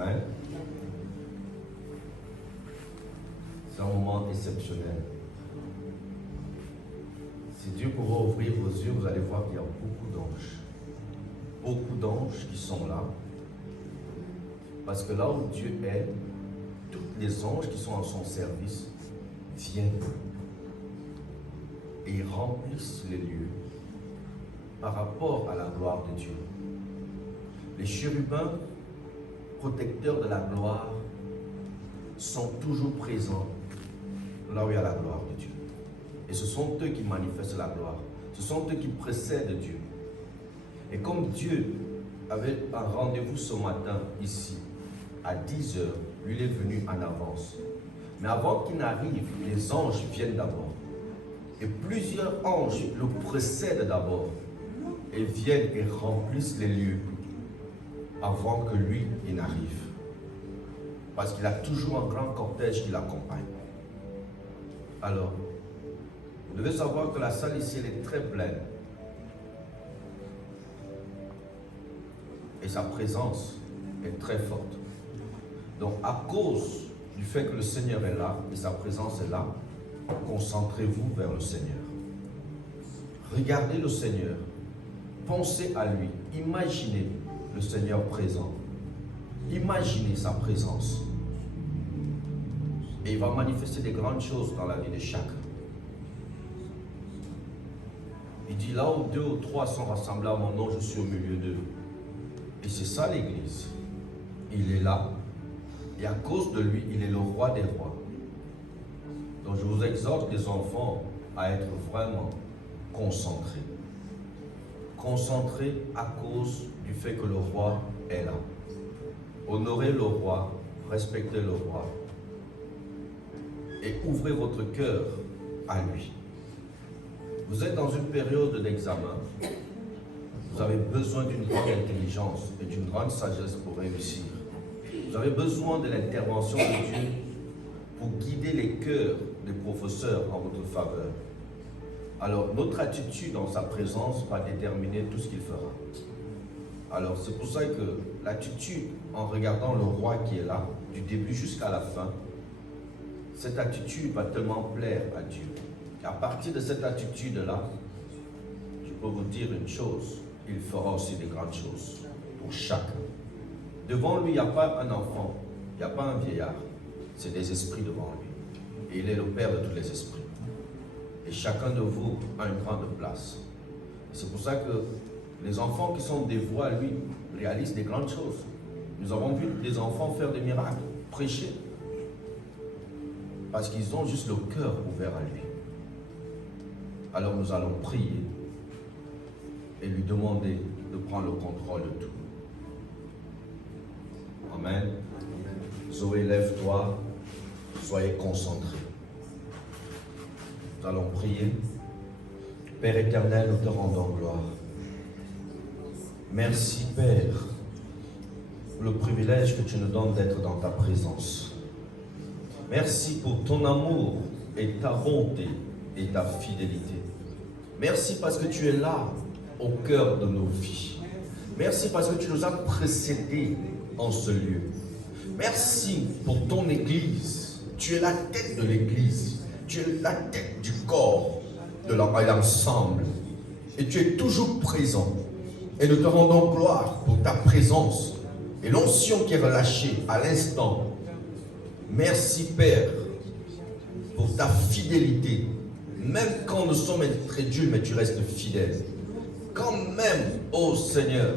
Amen. C'est un moment exceptionnel. Si Dieu pourra ouvrir vos yeux, vous allez voir qu'il y a beaucoup d'anges. Beaucoup d'anges qui sont là. Parce que là où Dieu est, tous les anges qui sont en son service viennent et ils remplissent les lieux par rapport à la gloire de Dieu. Les chérubins, protecteurs de la gloire, sont toujours présents là où il y a la gloire de Dieu. Et ce sont eux qui manifestent la gloire. Ce sont eux qui précèdent Dieu. Et comme Dieu avait un rendez-vous ce matin ici, à 10 h, lui il est venu en avance. Mais avant qu'il n'arrive, les anges viennent d'abord. Et plusieurs anges le précèdent d'abord. Et viennent et remplissent les lieux avant que lui il n'arrive. Parce qu'il a toujours un grand cortège qui l'accompagne. Alors, vous devez savoir que la salle ici elle est très pleine. Et sa présence est très forte. Donc à cause du fait que le Seigneur est là et sa présence est là, concentrez-vous vers le Seigneur. Regardez le Seigneur. Pensez à lui. Imaginez le Seigneur présent. Imaginez sa présence. Et il va manifester des grandes choses dans la vie de chacun. Il dit là où 2 ou 3 sont rassemblés à mon nom, je suis au milieu d'eux. Et c'est ça l'Église. Il est là. Et à cause de lui, il est le roi des rois. Donc je vous exhorte les enfants à être vraiment concentrés. Concentrés à cause du fait que le roi est là. Honorez le roi, respectez le roi. Et ouvrez votre cœur à lui. Vous êtes dans une période d'examen. Vous avez besoin d'une grande intelligence et d'une grande sagesse pour réussir. Vous avez besoin de l'intervention de Dieu pour guider les cœurs des professeurs en votre faveur. Alors, notre attitude dans sa présence va déterminer tout ce qu'il fera. Alors, c'est pour ça que l'attitude, en regardant le roi qui est là, du début jusqu'à la fin, cette attitude va tellement plaire à Dieu. Et à partir de cette attitude-là, je peux vous dire une chose, il fera aussi des grandes choses pour chacun. Devant lui, il n'y a pas un enfant, il n'y a pas un vieillard, c'est des esprits devant lui. Et il est le Père de tous les esprits. Et chacun de vous a une grande place. C'est pour ça que les enfants qui sont dévoués à lui réalisent des grandes choses. Nous avons vu des enfants faire des miracles, prêcher. Parce qu'ils ont juste le cœur ouvert à lui. Alors nous allons prier et lui demander de prendre le contrôle de tout. Amen. Zoé, lève-toi, soyez concentrés. Nous allons prier. Père éternel, nous te rendons gloire. Merci, Père, pour le privilège que tu nous donnes d'être dans ta présence. Merci pour ton amour et ta bonté et ta fidélité. Merci parce que tu es là au cœur de nos vies. Merci parce que tu nous as précédés en ce lieu. Merci pour ton Église. Tu es la tête de l'Église. Tu es la tête du corps de l'ensemble. Et tu es toujours présent. Et nous te rendons gloire pour ta présence et l'onction qui est relâchée à l'instant. Merci Père pour ta fidélité. Même quand nous sommes incrédules, mais tu restes fidèle. Quand même, ô Seigneur,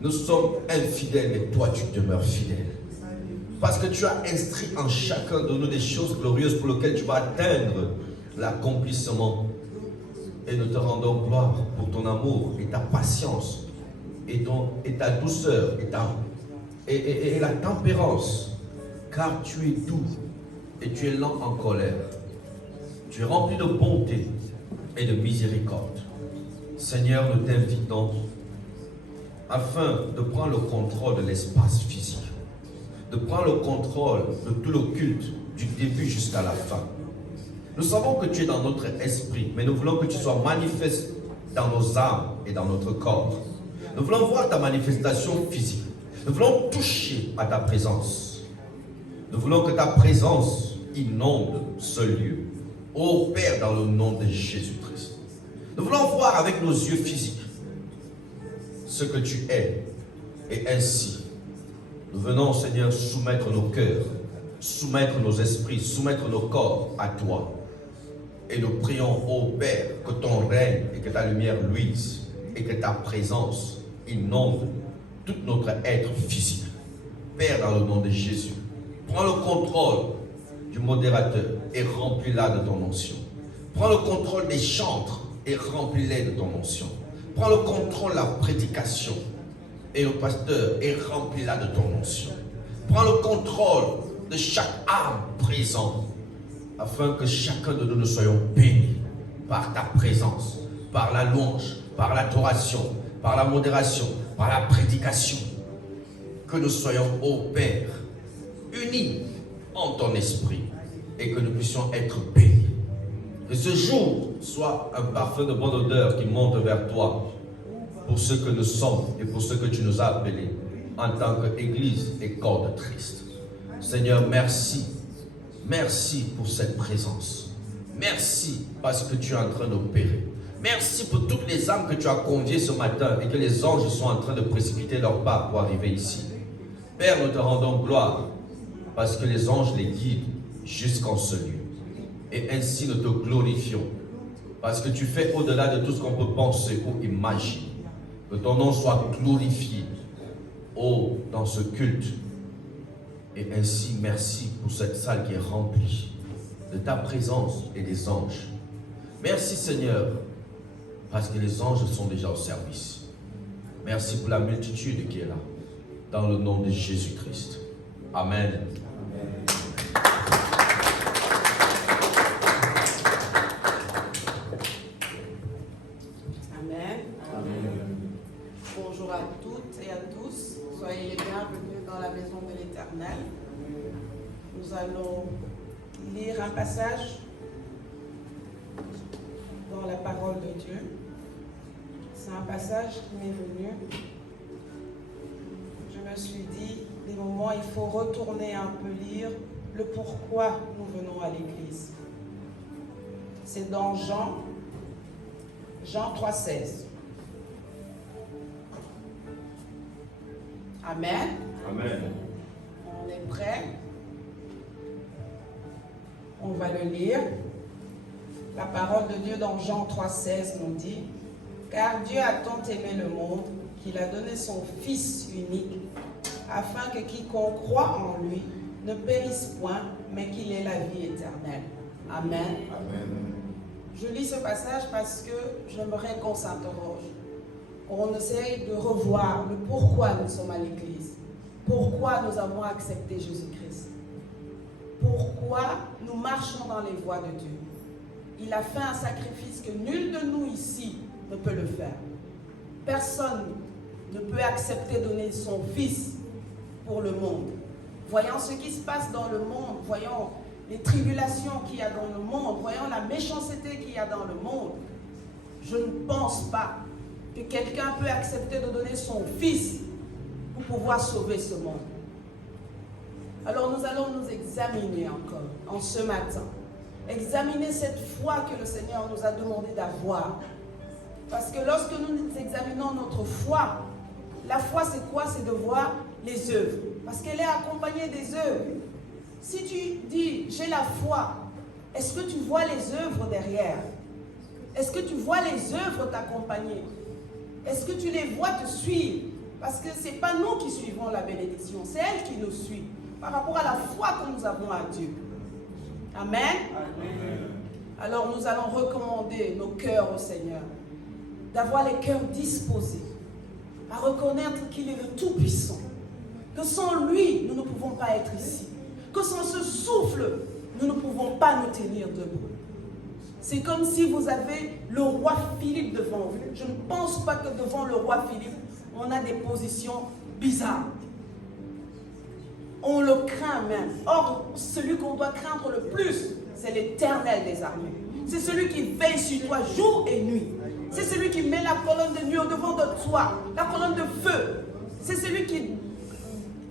nous sommes infidèles, mais toi tu demeures fidèle. Parce que tu as inscrit en chacun de nous des choses glorieuses pour lesquelles tu vas atteindre l'accomplissement. Et nous te rendons gloire pour ton amour et ta patience et ta douceur et la tempérance. Car tu es doux et tu es lent en colère. Tu es rempli de bonté et de miséricorde. Seigneur, nous t'invitons afin de prendre le contrôle de l'espace physique, de prendre le contrôle de tout le culte, du début jusqu'à la fin. Nous savons que tu es dans notre esprit, mais nous voulons que tu sois manifeste dans nos âmes et dans notre corps. Nous voulons voir ta manifestation physique. Nous voulons toucher à ta présence. Nous voulons que ta présence inonde ce lieu. Ô Père, dans le nom de Jésus-Christ. Nous voulons voir avec nos yeux physiques ce que tu es. Et ainsi, nous venons, Seigneur, soumettre nos cœurs, soumettre nos esprits, soumettre nos corps à toi. Et nous prions, ô Père, que ton règne et que ta lumière luise et que ta présence inonde tout notre être physique. Père, dans le nom de Jésus, prends le contrôle du modérateur et remplis-la de ton onction. Prends le contrôle des chantres et remplis-les de ton onction. Prends le contrôle de la prédication et le pasteur et remplis-la de ton onction. Prends le contrôle de chaque âme présente afin que chacun de nous soyons bénis par ta présence, par la louange, par l'adoration, par la modération, par la prédication. Que nous soyons, ô Père, unis en ton esprit et que nous puissions être bénis. Que ce jour soit un parfum de bonne odeur qui monte vers toi pour ce que nous sommes et pour ce que tu nous as appelés en tant qu'Église et corps de Christ. Seigneur, merci. Merci pour cette présence. Merci parce que tu es en train d'opérer. Merci pour toutes les âmes que tu as conviées ce matin et que les anges sont en train de précipiter leurs pas pour arriver ici. Père, nous te rendons gloire parce que les anges les guident jusqu'en ce lieu. Et ainsi nous te glorifions parce que tu fais au-delà de tout ce qu'on peut penser ou imaginer. Que ton nom soit glorifié dans ce culte. Et ainsi, merci pour cette salle qui est remplie de ta présence et des anges. Merci Seigneur, parce que les anges sont déjà au service. Merci pour la multitude qui est là, dans le nom de Jésus-Christ. Amen. Amen. Amen. Bonjour à toutes et à tous. Soyez les bienvenus dans la maison de l'Éternel. Nous allons lire un passage dans la parole de Dieu. C'est un passage qui m'est venu. Je me suis dit, des moments, il faut retourner un peu lire le pourquoi nous venons à l'église. C'est dans Jean 3,16. Amen. Amen. On est prêt. On va le lire. La parole de Dieu dans Jean 3,16 nous dit: car Dieu a tant aimé le monde qu'il a donné son Fils unique, afin que quiconque croit en lui ne périsse point, mais qu'il ait la vie éternelle. Amen. Amen. Je lis ce passage parce que j'aimerais qu'on s'interroge. On essaye de revoir le pourquoi nous sommes à l'église. Pourquoi nous avons accepté Jésus-Christ. Pourquoi nous marchons dans les voies de Dieu. Il a fait un sacrifice que nul de nous ici ne peut le faire. Personne ne peut accepter de donner son Fils pour le monde. Voyant ce qui se passe dans le monde, voyant les tribulations qu'il y a dans le monde, voyant la méchanceté qu'il y a dans le monde, je ne pense pas que quelqu'un peut accepter de donner son Fils pour pouvoir sauver ce monde. Alors nous allons nous examiner encore en ce matin. Examiner cette foi que le Seigneur nous a demandé d'avoir. Parce que lorsque nous examinons notre foi, la foi c'est quoi? C'est de voir les œuvres. Parce qu'elle est accompagnée des œuvres. Si tu dis j'ai la foi, est-ce que tu vois les œuvres derrière? Est-ce que tu vois les œuvres t'accompagner? Est-ce que tu les vois te suivre? Parce que ce n'est pas nous qui suivons la bénédiction, c'est elle qui nous suit par rapport à la foi que nous avons à Dieu. Amen. Amen. Alors nous allons recommander nos cœurs au Seigneur, d'avoir les cœurs disposés à reconnaître qu'il est le Tout-Puissant, que sans lui, nous ne pouvons pas être ici, que sans ce souffle, nous ne pouvons pas nous tenir debout. C'est comme si vous avez le roi Philippe devant vous. Je ne pense pas que devant le roi Philippe, on a des positions bizarres. On le craint même. Or, celui qu'on doit craindre le plus, c'est l'Éternel des armées. C'est celui qui veille sur toi jour et nuit. C'est celui qui met la colonne de nuit au devant de toi, la colonne de feu. C'est celui qui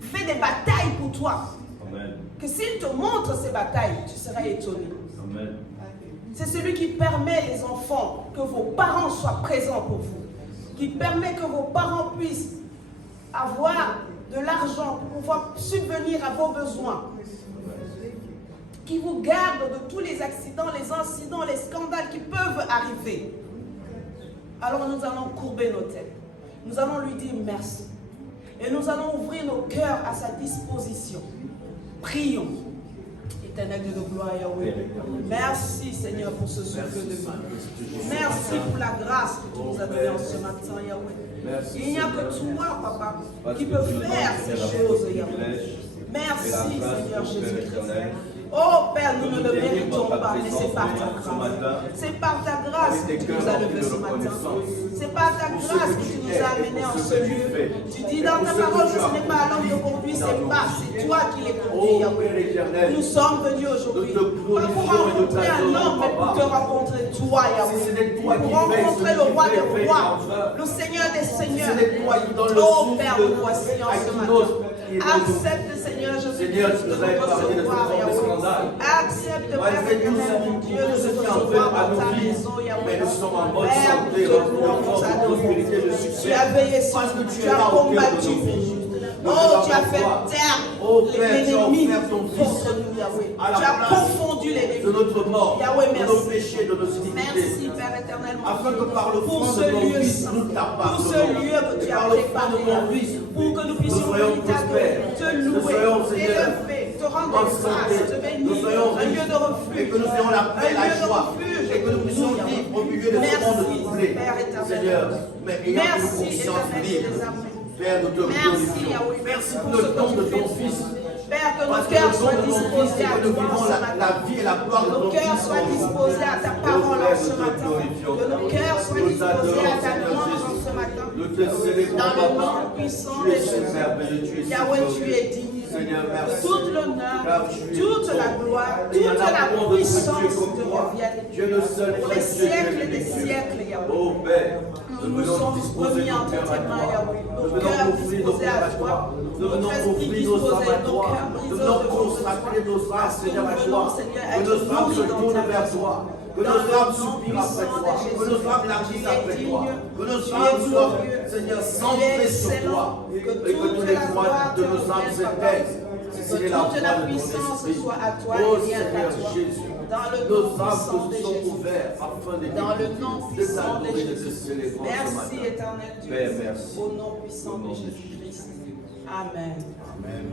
fait des batailles pour toi. Amen. Que s'il te montre ces batailles, tu seras étonné. Amen. C'est celui qui permet, les enfants, que vos parents soient présents pour vous. Qui permet que vos parents puissent avoir de l'argent pour pouvoir subvenir à vos besoins. Qui vous garde de tous les accidents, les incidents, les scandales qui peuvent arriver. Alors nous allons courber nos têtes. Nous allons lui dire merci. Et nous allons ouvrir nos cœurs à sa disposition. Prions. Éternel Dieu de gloire, Yahweh. Merci Seigneur pour ce souffle de vie. Merci pour la grâce que tu nous as donnée en ce matin, Yahweh. Il n'y a que toi, Papa, qui peut faire ces choses, Yahweh. Merci Seigneur Jésus-Christ. Oh Père, nous ne le méritons pas, mais c'est par ta grâce. C'est par ta grâce que tu nous as levés ce matin. C'est par ta grâce que tu nous as amenés en ce lieu. Tu dis dans ta parole que ce n'est pas à l'homme de conduire ses pas, c'est toi qui les conduis, Yahweh. Nous sommes venus aujourd'hui, pas pour rencontrer un homme, mais pour te rencontrer toi, Yahweh. Pour rencontrer le roi des rois, le Seigneur des seigneurs. Oh Père, nous voici en ce matin. Accepte, Seigneur Jésus-Christ, de nous recevoir, Yahweh. Accepte, Père éternel, mon Dieu, de nous recevoir dans ta maison, Yahweh. Père, nous te louons, nous t'adorons. Tu as veillé sur nous, tu as combattu pour nous. Oh, tu as fait taire l'ennemi contre nous, Yahweh. Tu as confondu l'ennemi de notre mort, Yahweh, de nos péchés, de nos iniquités. Merci, Père éternel, Afin que par le pour fond ce de nos lieu vies, saint, nous pour t'appartenons. ce lieu que tu as préparé, pour que nous puissions te louer, t'élever, te rendre grâce, te bénir, un lieu de refuge, et que nous ayons la paix, la joie, et que nous puissions vivre au milieu de ce monde troublé. Père éternel. Seigneur, mais ayant une Merci, conscience éternel libre. des armées. Père, nous te Merci, glorifions. Yahweh. Merci pour pour le ce que don tu de fais. ton Fils. Père, que nos Parce que cœurs le don soient de ton Fils, disposés c'est à que nous toi vivons ce la matin. vie et la gloire de Que ton nos Fils. cœurs soient disposés à ta parole en ce matin. Que nos cœurs soient disposés à ta louange en ce matin. Nous te célébrons, Dans le Papa. nom puissant Tu de es si Jésus. merveilleux, tu es si Yahweh, tu glorieux. es digne. Seigneur, merci. Toute l'honneur, Car tu es toute bon. la gloire, Et il y en toute a la point de puissance Dieu comme te toi. reviennent. Tu es le seul Pour vrai les Dieu, siècles tu es des Dieu. siècles, Yahweh. Oh Père, Nous nous venons sommes disposer remis nos entre cœurs à tes mains, toi. Yahweh. Nous Nos venons cœurs offrir nos disposés cœurs à à toi. toi. Nous Notre venons esprit offrir nos disposé, âmes à nos toi. cœurs Nous brisés venons devant consacrer nos toi. âmes, Parce que Seigneur, nous à venons, toi. Seigneur, Que être nos âmes se nourris dans tournent ta vers maison. toi. Que Dans nos le âmes nom soupirent après puissant toi. de Jésus. Que nos âmes largissent Tu es après toi. digne. Que nos Tu âmes es soient, glorieux. Seigneur, Tu es centrées sur excellent. toi. Que Et que toute tous les la poids gloire de te nos âmes revienne, se Papa. taisent. Que C'est toute la la voix de ton puissance esprit. soit à toi Oh et rien qu'à Seigneur toi. Jésus, Dans le nos nom âmes puissant de sont Jésus. ouvertes afin de Dans le nom de puissant de t'adorer, de te Jésus. célébrer ce Merci matin. éternel Dieu. Père, merci. Au nom puissant Au nom de de Jésus-Christ. Amen. Amen.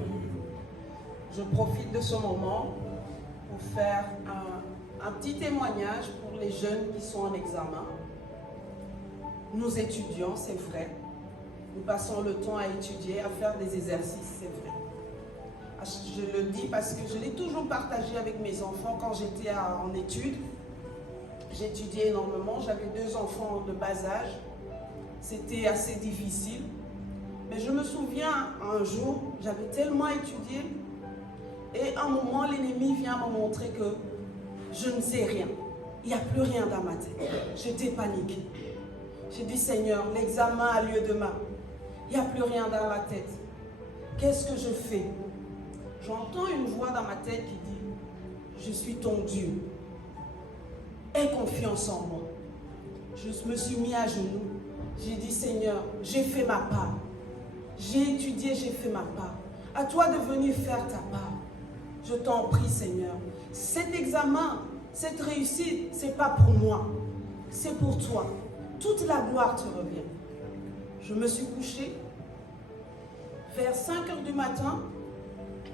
Je profite de ce moment pour faire un petit témoignage pour les jeunes qui sont en examen. Nous étudions, c'est vrai. Nous passons le temps à étudier, à faire des exercices, c'est vrai. Je le dis parce que je l'ai toujours partagé avec mes enfants quand j'étais en études. J'étudiais énormément, j'avais 2 enfants de bas âge. C'était assez difficile. Mais je me souviens, un jour, j'avais tellement étudié et à un moment, l'ennemi vient me montrer que je ne sais rien. Il n'y a plus rien dans ma tête. J'étais paniquée. J'ai dit, Seigneur, l'examen a lieu demain. Il n'y a plus rien dans ma tête. Qu'est-ce que je fais? J'entends une voix dans ma tête qui dit, je suis ton Dieu. Aie confiance en moi. Je me suis mis à genoux. J'ai dit, Seigneur, j'ai fait ma part. J'ai étudié, j'ai fait ma part. À toi de venir faire ta part. Je t'en prie, Seigneur. Cet examen, cette réussite, ce n'est pas pour moi. C'est pour toi. Toute la gloire te revient. Je me suis couchée vers 5 h du matin.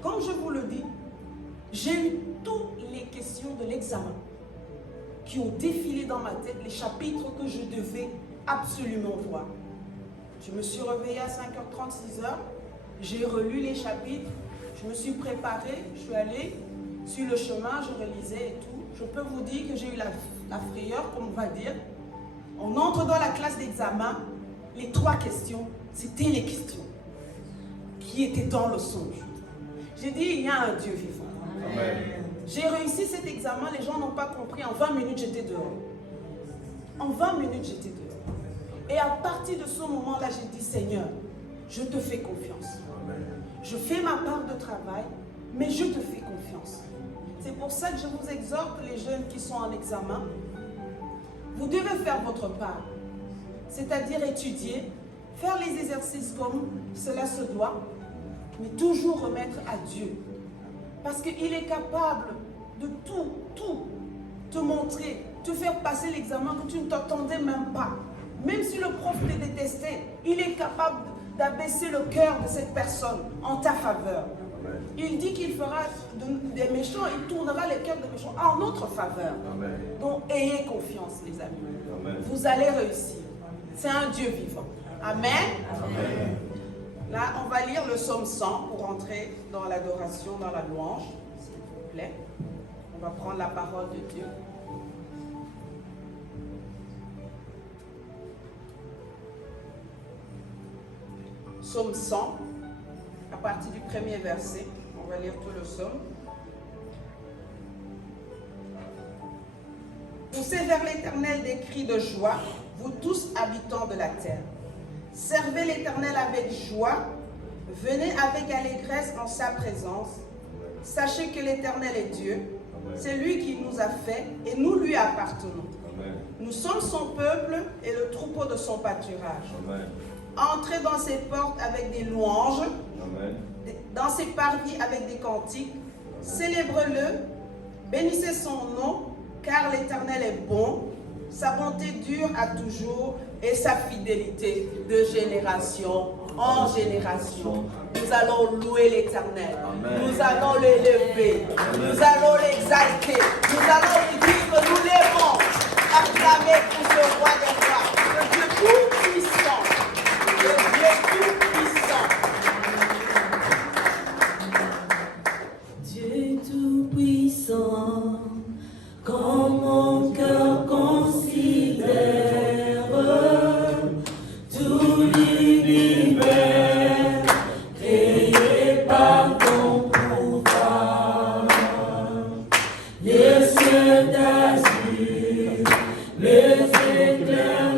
Comme je vous le dis, j'ai eu toutes les questions de l'examen qui ont défilé dans ma tête, les chapitres que je devais absolument voir. Je me suis réveillée à 5h30, 6h, j'ai relu les chapitres, je me suis préparée, je suis allée sur le chemin, je relisais et tout. Je peux vous dire que j'ai eu la frayeur, comme on va dire. On entre dans la classe d'examen, les 3 questions, c'était les questions qui étaient dans le songe. J'ai dit, il y a un Dieu vivant. Amen. J'ai réussi cet examen, les gens n'ont pas compris. En 20 minutes, j'étais dehors. En 20 minutes, j'étais dehors. Et à partir de ce moment-là, j'ai dit, Seigneur, je te fais confiance. Amen. Je fais ma part de travail, mais je te fais confiance. C'est pour ça que je vous exhorte, les jeunes qui sont en examen, vous devez faire votre part, c'est-à-dire étudier, faire les exercices comme cela se doit, mais toujours remettre à Dieu. Parce qu'il est capable de tout te montrer, te faire passer l'examen que tu ne t'attendais même pas. Même si le prof te détestait, il est capable d'abaisser le cœur de cette personne en ta faveur. Amen. Il dit qu'il fera des méchants, il tournera les cœurs des méchants en notre faveur. Amen. Donc ayez confiance, les amis. Amen. Vous allez réussir. C'est un Dieu vivant. Amen. Amen. Là, on va lire le psaume 100 pour entrer dans l'adoration, dans la louange, s'il vous plaît. On va prendre la parole de Dieu. Psaume 100, à partir du premier verset. On va lire tout le psaume. Poussez vers l'Éternel des cris de joie, vous tous habitants de la terre. Servez l'Éternel avec joie, venez avec allégresse en sa présence. Sachez que l'Éternel est Dieu, c'est lui qui nous a fait et nous lui appartenons. Amen. Nous sommes son peuple et le troupeau de son pâturage. Amen. Entrez dans ses portes avec des louanges, Amen. dans ses parvis avec des cantiques. Célèbre-le, bénissez son nom, car l'Éternel est bon. Sa bonté dure à toujours et sa fidélité de génération en génération. Nous allons louer l'Éternel. Nous allons l'élever. Nous allons l'exalter. Nous allons lui dire que nous l'aimons. Acclamer pour ce roi des rois, le Dieu tout-puissant. Le Dieu tout-puissant. Dieu tout-puissant, quand mon cœur considère tout l'univers créé par ton pouvoir, les cieux d'azur, les éclairs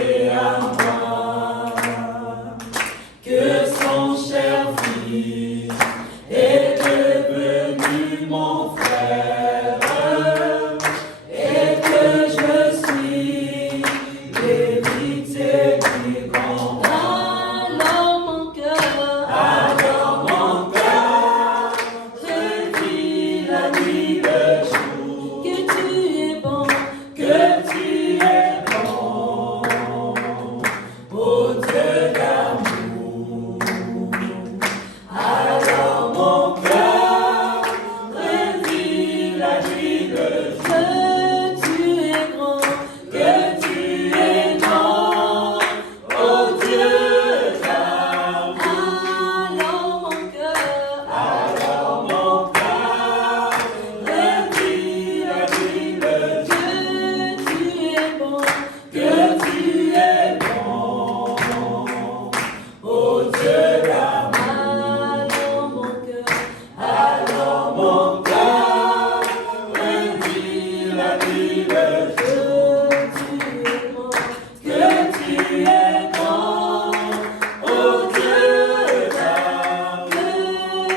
et à moi, que son cher fils est devenu mon frère, et que je suis l'héritier du grand. Alors mon cœur revit la nuit le jour, que tu es bon, ô Dieu d'amour. Alors mon cœur revit la nuit le jour, que tu es grand, que tu es grand, ô Dieu d'amour. Alors mon cœur revit la nuit le jour, que tu es bon, que tu es bon, ô Dieu d'amour. Alors mon cœur revit la nuit le jour, que tu es grand, ô Dieu d'amour. Que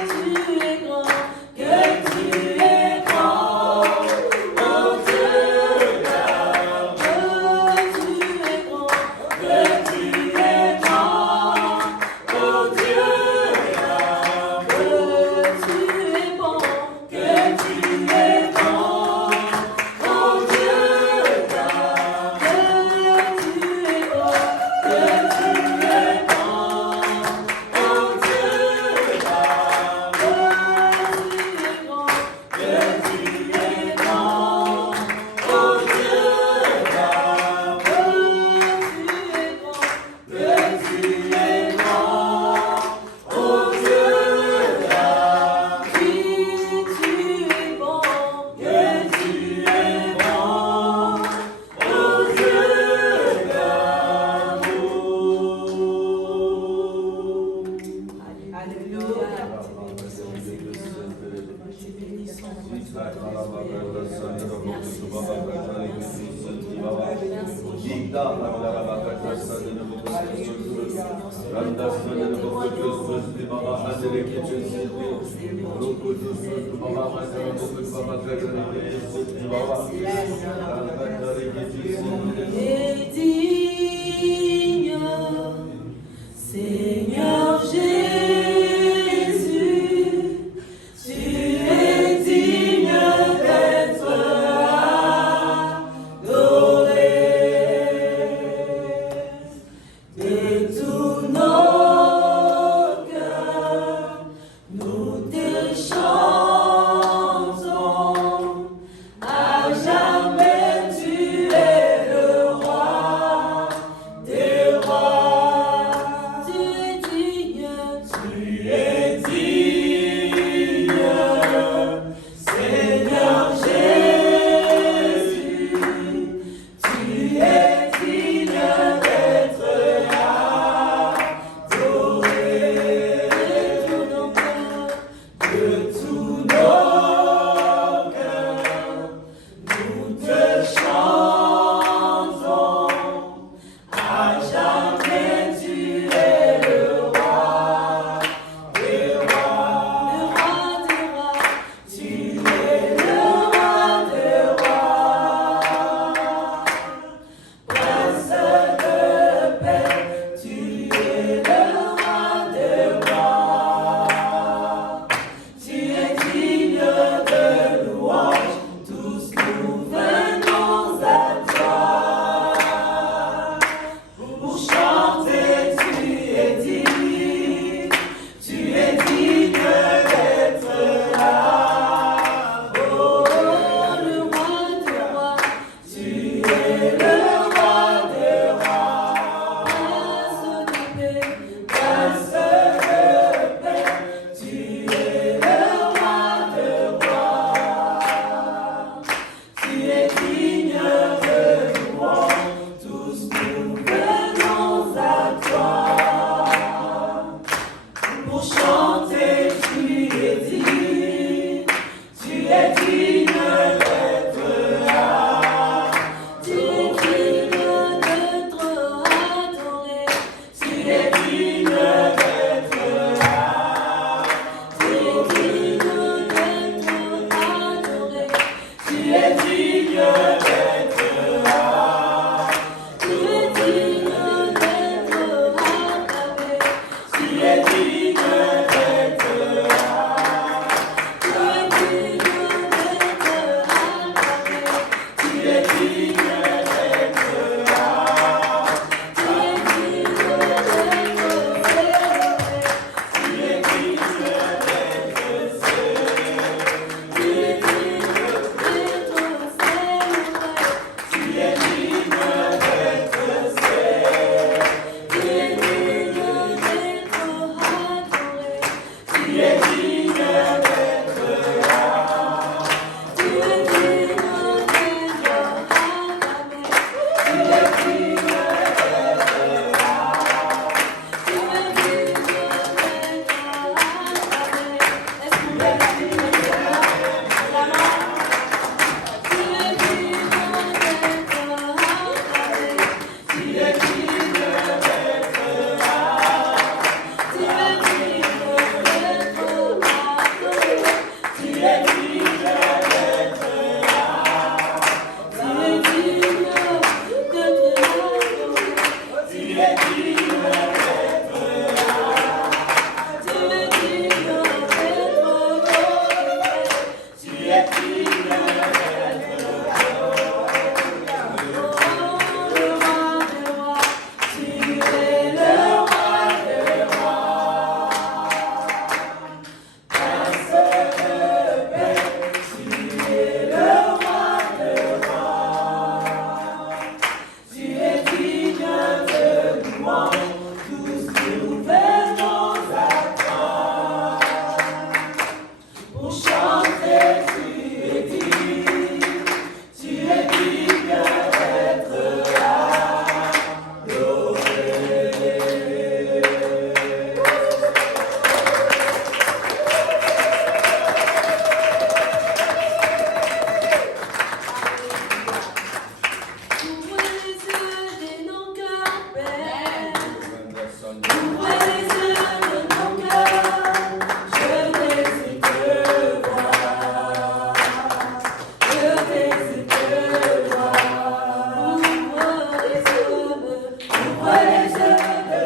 tu es grand, que tu es grand, ô Dieu d'amour. Que tu es grand, que tu es grand, ô Dieu d'amour. Que tu es bon, que tu es bon, ô Dieu d'amour. Que tu es bon, que tu es bon, ô Dieu d'amour. Que tu es grand, ô Dieu d'amour. Que tu es grand, ô Dieu d'amour. Que tu es bon, que tu es bon, ô Dieu d'amour. Alléluia. Et digne, Seigneur Jésus, tu es digne d'être adoré. De tous nos cœurs, nous te chantons. À jamais tu es le roi.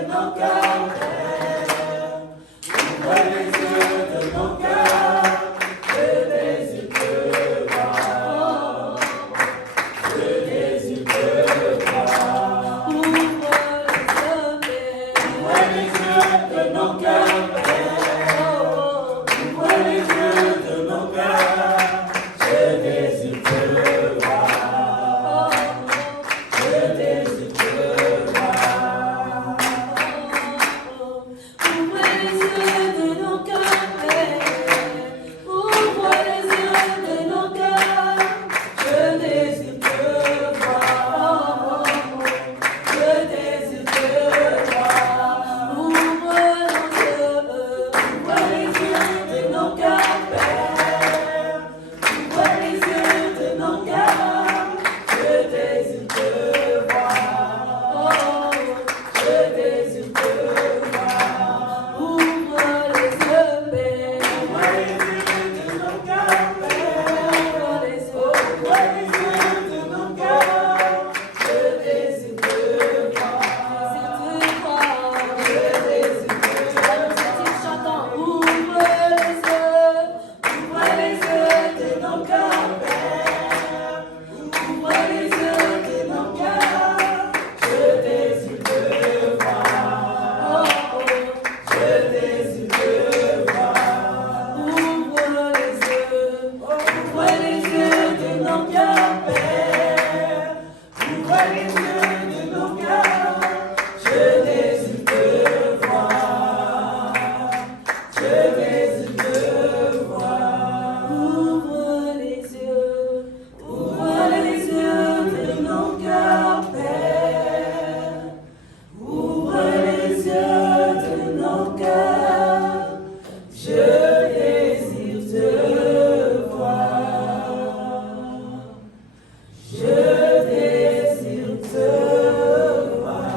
nos cœurs, Père. Ouvre les yeux de nos cœurs. Je désire te voir. Je désire te voir. Ouvre les yeux de nos cœurs, Père. Ouvre les yeux de nos cœurs. Je désire te voir. Je désire te voir. Ouvre les yeux de nos cœurs, Père. Ouvre les yeux de nos cœurs. Je désire te voir. Je désire te voir. Ouvre les yeux de nos cœurs, Père. Ouvre les yeux de nos cœurs. Je désire te voir. Je désire te voir. Ouvre les yeux, Père. Ouvre les yeux de nos cœurs, Père. Ouvre les yeux de nos cœurs. Je désire te voir. Je désire te voir. Ouvre les yeux de nos cœurs, Père. Ouvre les yeux de nos cœurs. Je désire te voir. Je désire te voir. Ouvre les yeux de nos cœurs, Père. Ouvre les yeux de nos cœurs. Je désire te voir. Je désire te voir. Ouvre les yeux de nos cœurs, Père. Ouvre les yeux de nos cœurs. Je désire te voir. Je désire te voir.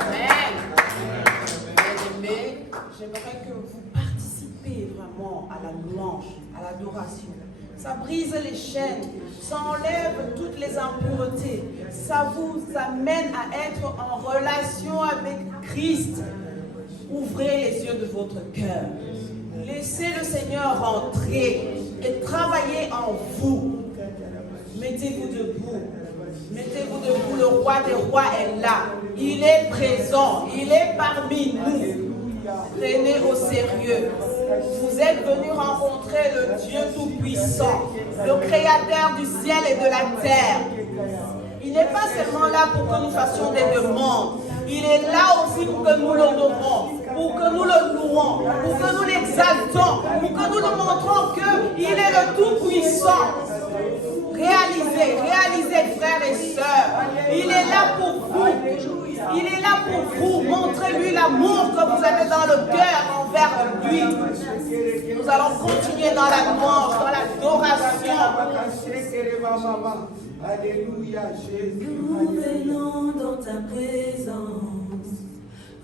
Amen. Bien-aimés, j'aimerais que vous participez vraiment à la louange, à l'adoration. Ça brise les chaînes, ça enlève toutes les impuretés, ça vous amène à être en relation avec Christ. Ouvrez les yeux de votre cœur. Laissez le Seigneur entrer et travailler en vous. Mettez-vous debout. Mettez-vous debout. Le roi des rois est là. Il est présent. Il est parmi nous. Prenez au sérieux. Vous êtes venus rencontrer le Dieu Tout-Puissant, le Créateur du ciel et de la terre. Il n'est pas seulement là pour que nous fassions des demandes. Il est là aussi pour que nous l'honorons, pour que nous le louons, pour que nous l'exaltons, pour que nous nous montrons qu'il est le Tout-Puissant. Réalisez, frères et sœurs. Il est là pour vous. Il est là pour vous. Montrez-lui l'amour que vous avez dans le cœur envers lui. Nous allons continuer dans la louange, dans l'adoration. Nous venons dans ta présence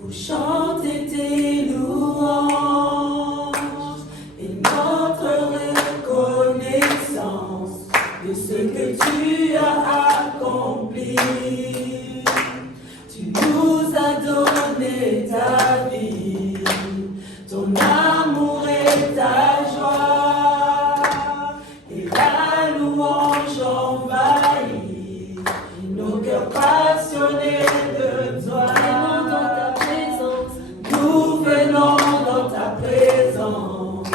pour chanter tes louanges et notre reconnaissance de ce que tu as accompli. Tu nous as donné ta vie, ton amour et ta joie, et la louange envahit nos cœurs passionnés de toi. Nous venons dans ta présence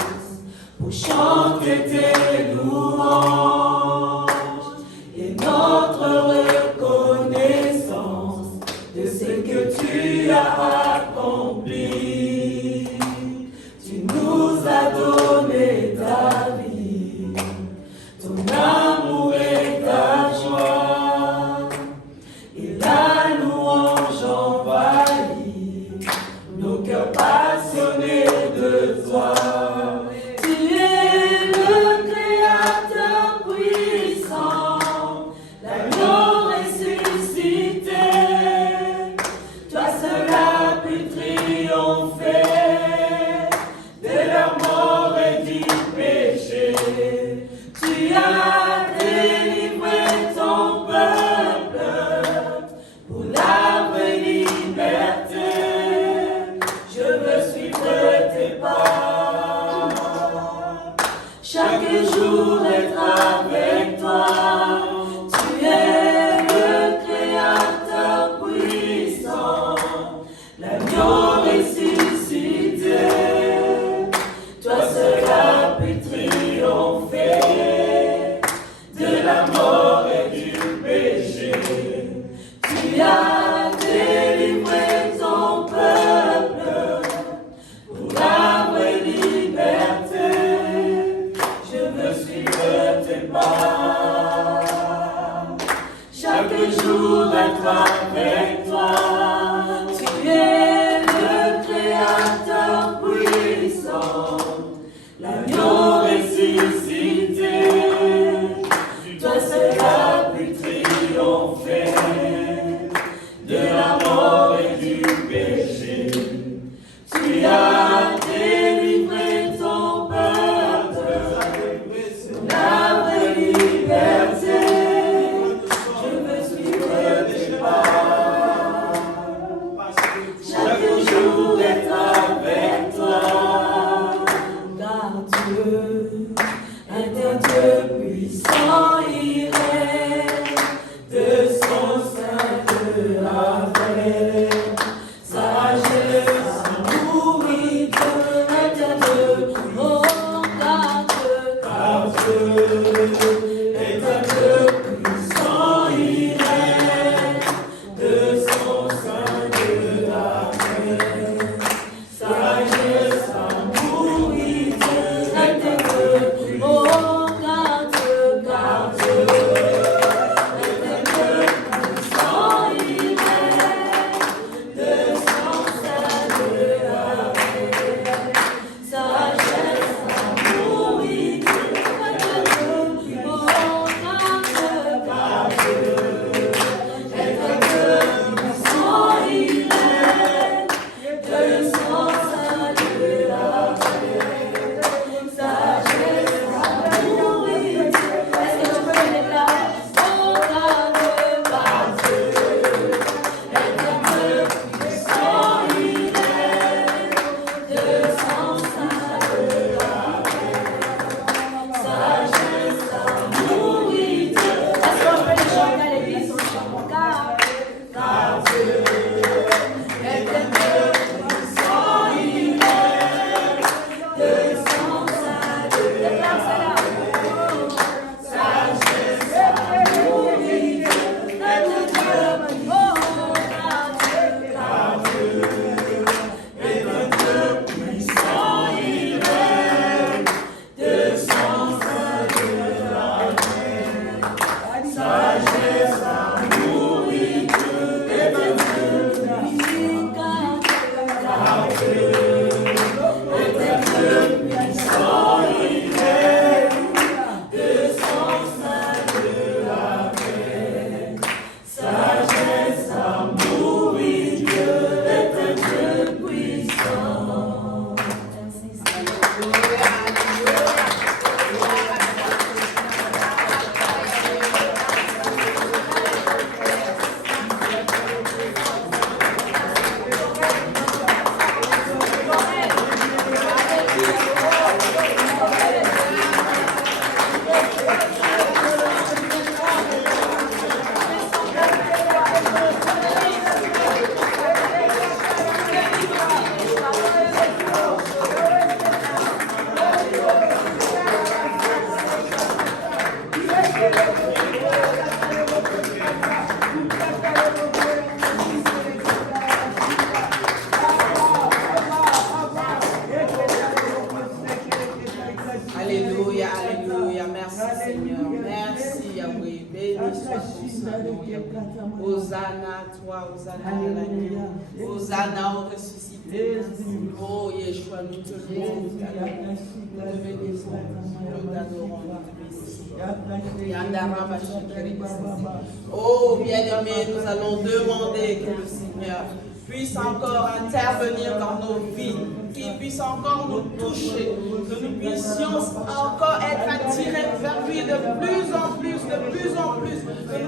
pour chanter tes louanges et jour d'être avec toi. Tu es le Créateur puissant, l'agneau ressuscité. Toi seul as pu triompher de la mort et du péché. Tu as délivré ton peuple, la vraie liberté. Je veux suivre tes pas, chaque jour être avec toi. Car Dieu est un Dieu puissant, il règne de son sein de la vraie sagesse. Alléluia, alléluia. Merci Seigneur. Merci Yahweh. Béni soit ton Saint-Nom, Yahweh. Hosanna à toi, Hosanna à l'agneau. Hosanna au ressuscité. Oh Yeshua, nous te louons, nous t'adorons. Nous te bénissons, nous t'adorons, nous te bénissons. Yandara Bashikiri. Oh bien-aimé, nous allons demander que le Seigneur puisse encore intervenir dans nos vies, qu'il puisse encore nous toucher, que nous puissions encore être attirés vers lui de plus en plus, que nous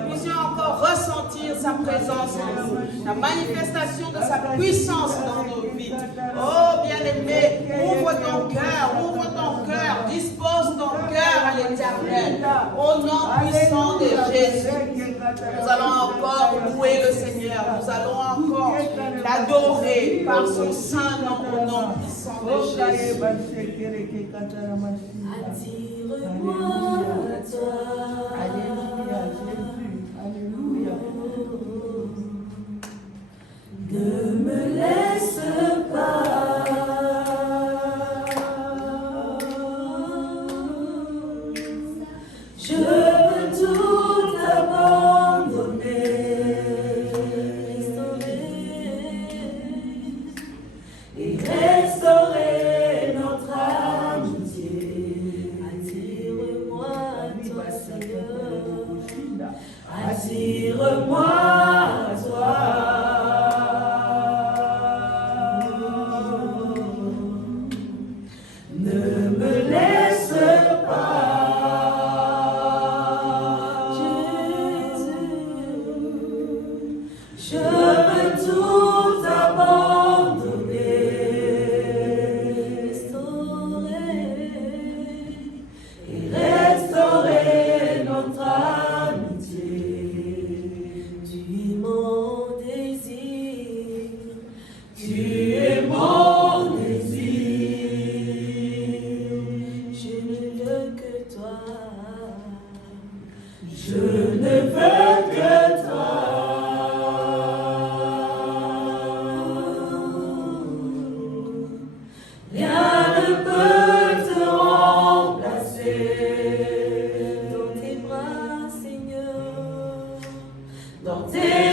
puissions encore ressentir sa présence en nous, la manifestation de sa puissance dans nos vies. Oh bien-aimé, ouvre ton cœur, dispose ton cœur à l'Éternel, au nom puissant de Jésus. Nous allons encore louer le Seigneur, nous allons encore l'adorer par son saint nom, au nom puissant de Jésus. Attire-moi à toi. Alléluia, Jésus. Alléluia. Ne me laisse pas. Je veux tout abandonner. attire-moi à toi. Ne me laisse pas, Jésus, je veux tout abandonner, restaurer notre amitié. Tu es mon désir, tu es mon désir. Je ne veux que toi, je ne veux que toi. Rien ne peut te remplacer. Dans tes bras, Seigneur, dans tes